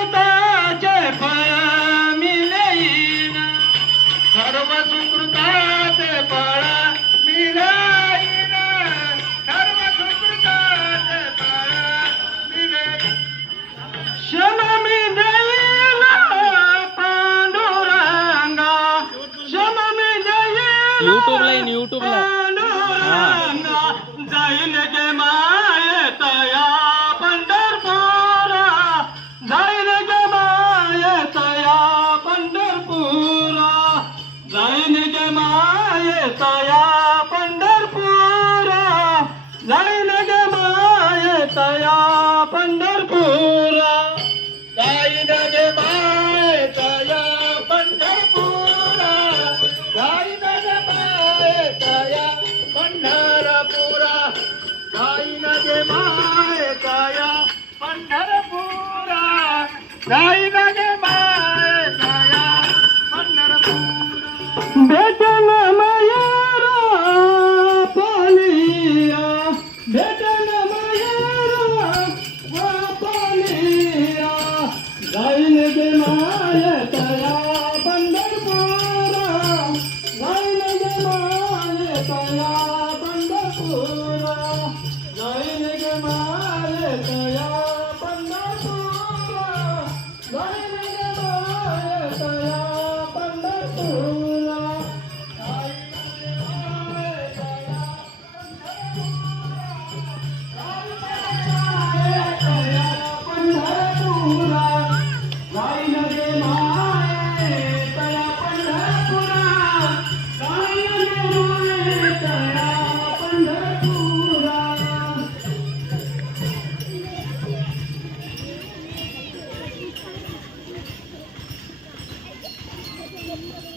सुकृताचे फळ मिळेल सर्व सुकृताचे फळ मिळेल सर्व सुकृताचे फळ मिळेल क्षम मी देईल पांडुरंगा क्षम मी देईल युट्यूबला जाईल गे मायेतया पंढरपुरा जाईल गे मायेतया पंढरपुरा जाईल गे मायेतया पंढरपुरा जाईल गे मायेतया पंढरपुरा जाईल गे मायेतया पंढरपुरा जाईल गे मायेतया पंढरपुरा जाईन गे मायेतया पंढरपुरा जाईन गे मायेतया पंढरपुरा भेटन मयूरा पालिया भेटन मयूरा पालिया जाईन गे मायेतया पंढरपुरा जाईन गे मायेतया पंढरपुरा जाईन गे मायेतया पंढरपुरा जाईन गे मायेतया पंढरपुरा जाईन गे मायेतया पंढरपुरा जाईन गे मायेतया पंढरपुरा Thank you.